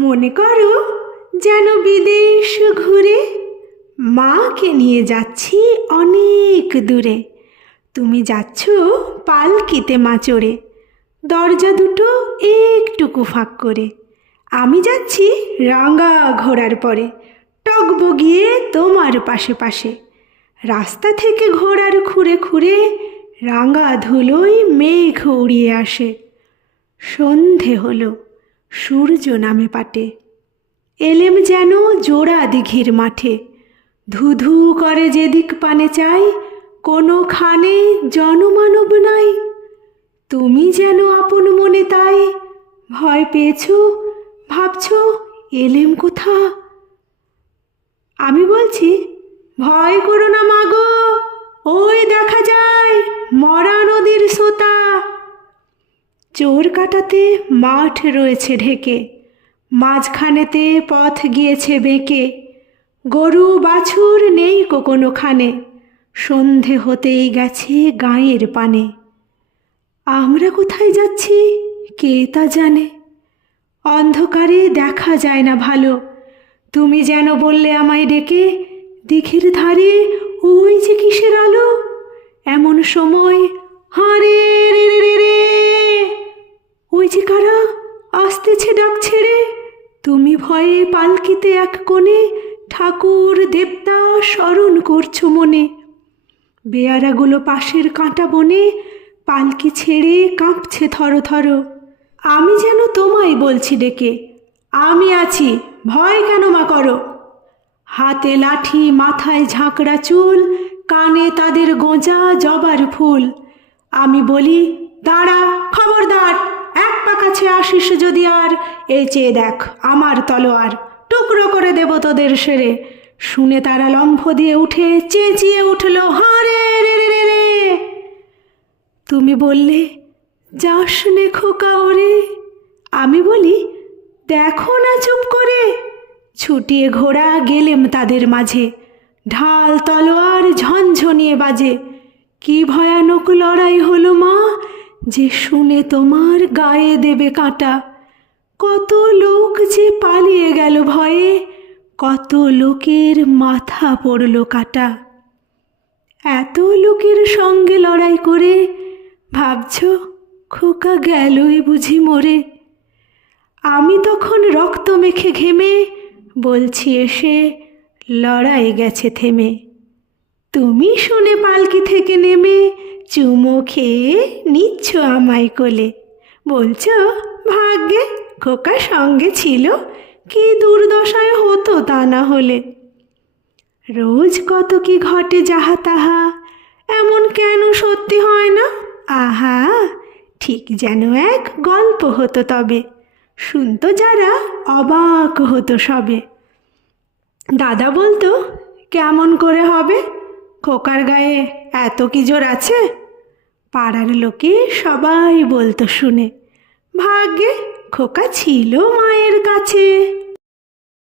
মনে করো যেন বিদেশ ঘুরে মাকে নিয়ে যাচ্ছি অনেক দূরে। তুমি যাচ্ছ পালকিতে মা চড়ে, দরজা দুটো একটুকু ফাঁক করে। আমি যাচ্ছি রাঙা ঘোড়ার পরে, টগবগিয়ে তোমার পাশে পাশে। রাস্তা থেকে ঘোড়ার খুঁড়ে খুঁড়ে রাঙা ধুলোয় মেঘ উড়িয়ে আসে। সন্ধে হলো, সূর্য নামে পাটে। এলেম যেন জোড়া দিঘির মাঠে, ধুধু করে যেদিক পানে চাই, কোনোখানে জনমানব নাই। তুমি যেন আপন মনে তাই ভয় পেয়েছ, ভাবছ এলেম কোথা। আমি বলছি, ভয় করো না মাগো, ওই দেখা যায় মরা নদীর সোতা। চোর কাটাতে মাঠ রয়েছে ঢেকে, মাঝখানেতে পথ গিয়েছে বেঁকে। গরু বাছুর নেই কোনোখানে, সন্ধে হতেই গেছে গাঁয়ের পানে। আমরা কোথায় যাচ্ছি কে তা জানে, অন্ধকারে দেখা যায় না ভালো। তুমি যেন বললে আমায় ডেকে, দিঘির ধারে ওই যে কিসের আলো। এমন সময় হারে রে রে রে রে, ওই যে কারা আসতেছে ডাক ছেড়ে। তুমি ভয়ে পালকিতে এক কোণে ঠাকুর দেবতা স্মরণ করছো মনে। বেয়ারাগুলো পাশের কাঁটা বনে পালকি ছেড়ে কাঁপছে থরো থরো। আমি যেন তোমায় বলছি ডেকে, আমি আছি, ভয় কেন মা করো। হাতে লাঠি, মাথায় ঝাঁকড়া চুল, কানে তাদের গোঁজা জবার ফুল। আমি বলি, দাঁড়া খবরদার, এক পা কাছে আসিস যদি আর, এই চেয়ে দেখ আমার তলোয়ার, টুকরো করে দেব তোদের সেরে। শুনে তারা লম্ফ দিয়ে উঠে চেঁচিয়ে উঠল, হারে রে রে রে রে। তুমি বললে, যাস নে খোকা ওরে। আমি বলি, দেখো না চুপ করে। ছুটিয়ে ঘোড়া গেলেম তাদের মাঝে, ঢাল তলোয়ার ঝনঝনিয়ে বাজে। কি ভয়ানক লড়াই হলো মা, যে শুনে তোমার গায়ে দেবে কাঁটা। কত লোক যে পালিয়ে গেল ভয়ে, কত লোকের মাথা পড়ল কাটা। এত লোকের সঙ্গে লড়াই করে ভাবছ খোকা গেলই বুঝি মরে। আমি তখন রক্ত মেখে ঘেমে বলছি এসে, লড়াই গেছে থেমে। তুমি শুনে পালকি থেকে নেমে চুমো খেয়ে নিচ্ছ আমায় কোলে। বলছো ভাগ্যে খোকা সঙ্গে ছিল, কি দুর্দশায় হতো তা না হলে। রোজ কত কি ঘটে যাহা তাহা, এমন কেন সত্যি হয় না। আহা, ঠিক যেন এক গল্প হতো তবে, শুনতো যারা অবাক হতো সবে। দাদা বলতো, কেমন করে হবে, খোকার গায়ে এত কি জোর আছে। পাড়ার লোকে সবাই বলতো শুনে, ভাগ্যে খোকা ছিল মায়ের কাছে।